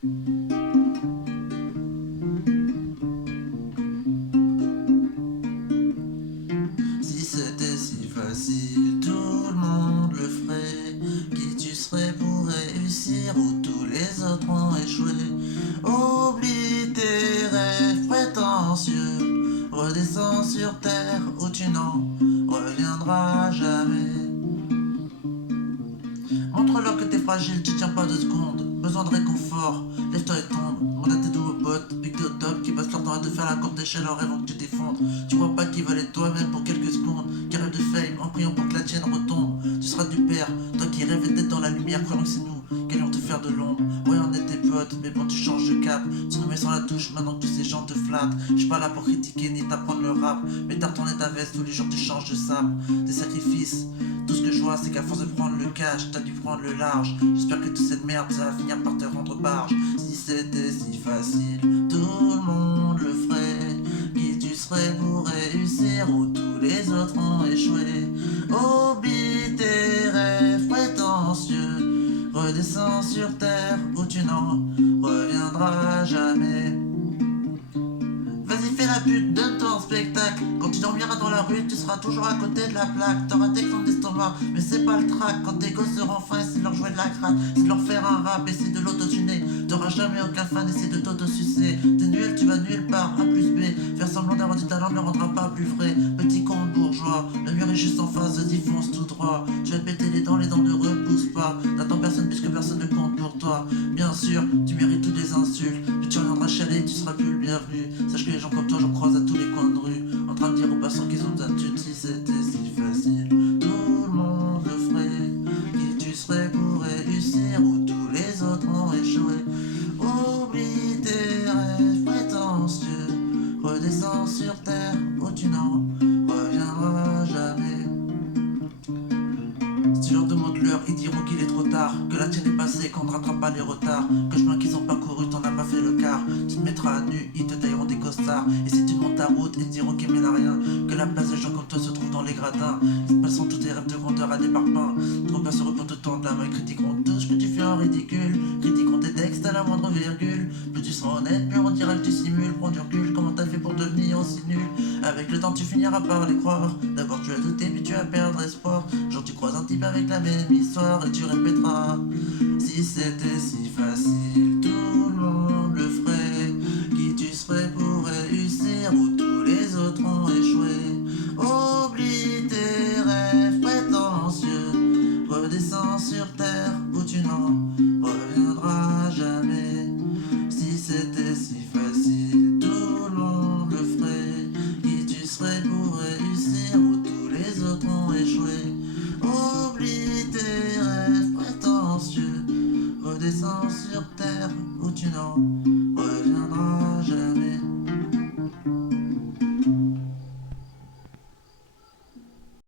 Si c'était si facile, tout le monde le ferait. Qui tu serais pour réussir où tous les autres ont échoué? Oublie tes rêves prétentieux, redescends sur terre où tu n'en reviendras jamais. Montre-leur que t'es fragile, tu tiens pas 2 secondes. Besoin de réconfort, lève-toi et tombe. Demande à tes nouveaux potes, vu que t'es au top, qui passent leur temps à te faire la courte échelle en rêvant que tu t'effondres. Tu vois pas qu'ils valent toi-même pour quelques secondes, qui rêvent de fame en priant pour que la tienne retombe. Tu seras du père, toi qui rêvais d'être dans la lumière, croyant que c'est nous qui allions te faire de l'ombre. Ouais, on est tes potes, mais bon, tu changes de cap. Tu nous mets sur la touche maintenant que tous ces gens te flattent. Je suis pas là pour critiquer ni t'apprendre le rap, mais t'as retourné ta veste, tous les jours tu changes de sable. Des sacrifices, tout ce que je vois, c'est qu'à force de prendre le cash, t'as dû prendre le large. J'espère que toute cette merde, ça va finir par te rendre barge. Si c'était si facile, tout le monde le ferait. Qui tu serais pour réussir où tous les autres ont échoué? Oublie tes rêves prétentieux, redescends sur terre où tu n'en reviendras jamais. Vas-y, fais la pute, donne-toi un spectacle. Quand tu dormiras dans la rue, tu seras toujours à côté de la plaque. T'auras des crampes d'estomac, mais c'est pas le trac. Quand tes gosses seront faim, essaie de leur jouer de la cratte. Essaie de leur faire un rap, essaie de l'autotuner. T'auras jamais aucun fan, essaie de t'auto-sucer. T'es nul, tu vas nulle part, A plus B. Faire semblant d'avoir du talent ne le rendra pas plus vrai. Petit con bourgeois, le mur est juste en face, vas-y fonce tout droit. Tu vas te péter les dents ne repousse pas. N'attends personne puisque personne ne compte pour toi. Bien sûr, tu mérites toutes les insultes, mais tu reviendras chialer, tu seras plus le bienvenu. Sache que les gens comme toi, j'en croise à tous les coins de rue, en train de dire aux passants qu'ils ont ta thune. Si c'était si facile, tout le monde le ferait. Qui tu serais pour réussir où tous les autres ont échoué? Oublie tes rêves prétentieux, redescends sur terre où tu n'en reviendras jamais. Si tu leur demandes l'heure, ils diront qu'il est trop tard, que la tienne est passée, qu'on ne rattrape pas les retards, que le chemin qu'ils ont parcouru, t'en as pas fait le quart. Tu te mettras à nu, ils te tailleront des costards, et si tu montes ta route, ils te diront qu'il mène à rien, que la place des gens comme toi se trouve dans les gradins. Ils te passeront tous tes rêves de grandeur à des parpaings, trop pas sur eux pour te tendre la main, ils critiqueront tout ce que tu fais en ridicule, critiqueront tes textes à la moindre virgule. Plus tu seras honnête, plus on dira que tu simules, prends du recul, comment t'as fait pour devenir aussi nul? Avec le temps tu finiras par les croire, d'abord tu as douté puis tu vas perdre espoir. Genre tu croises un type avec la même histoire et tu répéteras. Si c'était si facile, tout le monde le ferait. Qui tu serais pour réussir où tous les autres ont échoué? Oublie tes rêves prétentieux, redescends sur terre où tu n'en reviendras jamais. Si c'était si facile, tout le monde le ferait. Qui tu serais pour réussir où tous les autres ont échoué? Oublie tes rêves prétentieux, redescends sur terre où tu n'en